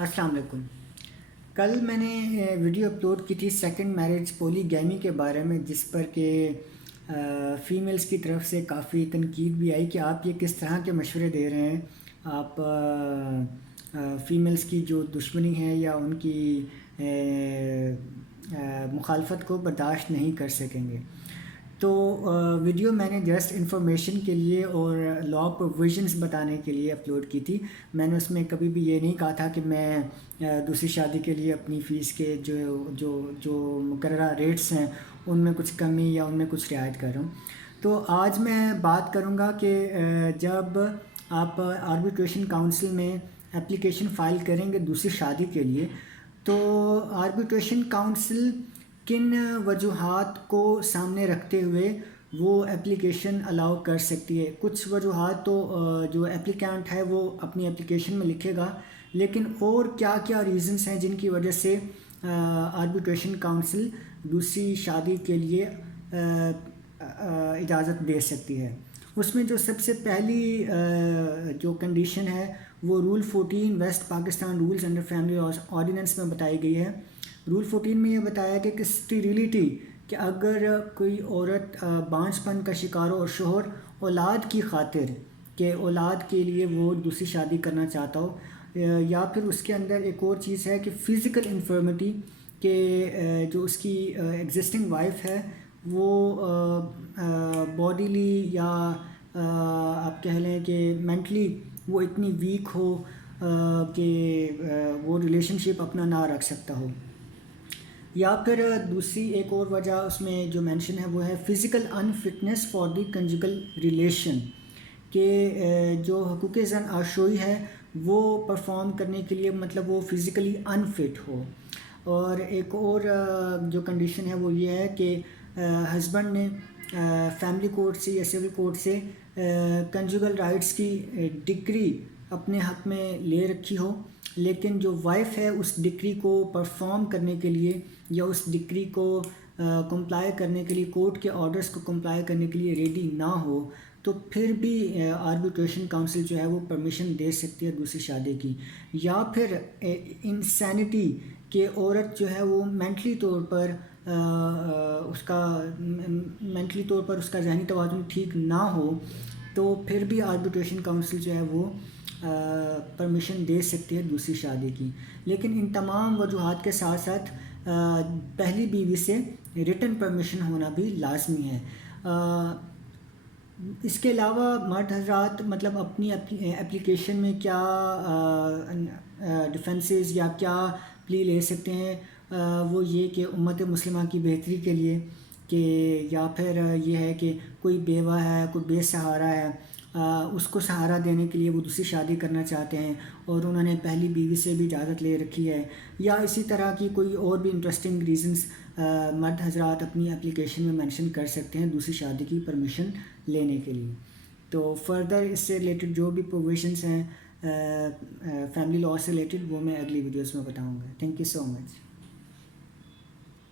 السلام علیکم۔ کل میں نے ویڈیو اپلوڈ کی تھی سیکنڈ میرج پولی گیمی کے بارے میں، جس پر کہ فیمیلز کی طرف سے کافی تنقید بھی آئی کہ آپ یہ کس طرح کے مشورے دے رہے ہیں، آپ فیمیلز کی جو دشمنی ہے یا ان کی مخالفت کو برداشت نہیں کر سکیں گے۔ تو ویڈیو میں نے جسٹ انفارمیشن کے لیے اور لا پروویژنس بتانے کے لیے اپلوڈ کی تھی۔ میں نے اس میں کبھی بھی یہ نہیں کہا تھا کہ میں دوسری شادی کے لیے اپنی فیس کے جو مقررہ ریٹس ہیں ان میں کچھ کمی یا ان میں کچھ رعایت کر رہا ہوں۔ تو آج میں بات کروں گا کہ جب آپ آربیٹریشن کاؤنسل میں اپلیکیشن فائل کریں گے دوسری شادی کے لیے، تو آربیٹریشن کاؤنسل کن وجوہات کو سامنے رکھتے ہوئے وہ اپلیکیشن الاؤ کر سکتی ہے۔ کچھ وجوہات تو جو اپلیکینٹ ہے وہ اپنی اپلیکیشن میں لکھے گا، لیکن اور کیا کیا ریزنز ہیں جن کی وجہ سے آربیٹریشن کاؤنسل دوسری شادی کے لیے اجازت دے سکتی ہے۔ اس میں جو سب سے پہلی جو کنڈیشن ہے وہ rule 14 West Pakistan rules under family ordinance میں بتائی گئی ہے۔ رول 14 میں یہ بتایا گیا کہ اسٹیریلٹی، کہ اگر کوئی عورت بانجھ پن کا شکار ہو اور شوہر اولاد کی خاطر کہ اولاد کے لیے وہ دوسری شادی کرنا چاہتا ہو، یا پھر اس کے اندر ایک اور چیز ہے کہ فزیکل انفرمٹی، کہ جو اس کی ایگزسٹنگ وائف ہے وہ باڈیلی یا آپ کہہ لیں کہ مینٹلی وہ اتنی ویک ہو کہ وہ ریلیشن شپ اپنا نہ رکھ سکتا ہو، یا پھر دوسری ایک اور وجہ اس میں جو مینشن ہے وہ ہے فزیکل انفٹنس فار دی کنجوگل ریلیشن، کہ جو حقوق زن آشوئی ہے وہ پرفارم کرنے کے لیے مطلب وہ فزیکلی انفٹ ہو۔ اور ایک اور جو کنڈیشن ہے وہ یہ ہے کہ ہسبینڈ نے فیملی کورٹ سے یا سول کورٹ سے کنجوگل رائٹس کی ڈگری اپنے حق میں لے رکھی ہو، لیکن جو وائف ہے اس ڈگری کو پرفارم کرنے کے لیے یا اس ڈگری کو کمپلائی کرنے کے لیے کورٹ کے آرڈرز کو کمپلائی کرنے کے لیے ریڈی نہ ہو، تو پھر بھی آربیٹریشن کاؤنسل جو ہے وہ پرمیشن دے سکتی ہے دوسری شادی کی۔ یا پھر انسینٹی، کہ عورت جو ہے وہ مینٹلی طور پر اس کا ذہنی توازن ٹھیک نہ ہو، تو پھر بھی آربیٹریشن کاؤنسل جو ہے وہ پرمیشن دے سکتی ہے دوسری شادی کی۔ لیکن ان تمام وجوہات کے ساتھ ساتھ پہلی بیوی سے ریٹن پرمیشن ہونا بھی لازمی ہے۔ اس کے علاوہ مرد حضرات مطلب اپنی اپلیکیشن میں کیا ڈیفنسز یا کیا پلی لے سکتے ہیں، وہ یہ کہ امت مسلمہ کی بہتری کے لیے، کہ یا پھر یہ ہے کہ کوئی بیوہ ہے، کوئی بے سہارا ہے، اس کو سہارا دینے کے لیے وہ دوسری شادی کرنا چاہتے ہیں اور انہوں نے پہلی بیوی سے بھی اجازت لے رکھی ہے، یا اسی طرح کی کوئی اور بھی انٹرسٹنگ ریزنز مرد حضرات اپنی اپلیکیشن میں مینشن کر سکتے ہیں دوسری شادی کی پرمیشن لینے کے لیے۔ تو فردر اس سے ریلیٹڈ جو بھی پروویژنس ہیں فیملی لاء سے ریلیٹڈ وہ میں اگلی ویڈیوز میں بتاؤں گا۔ Thank you so much.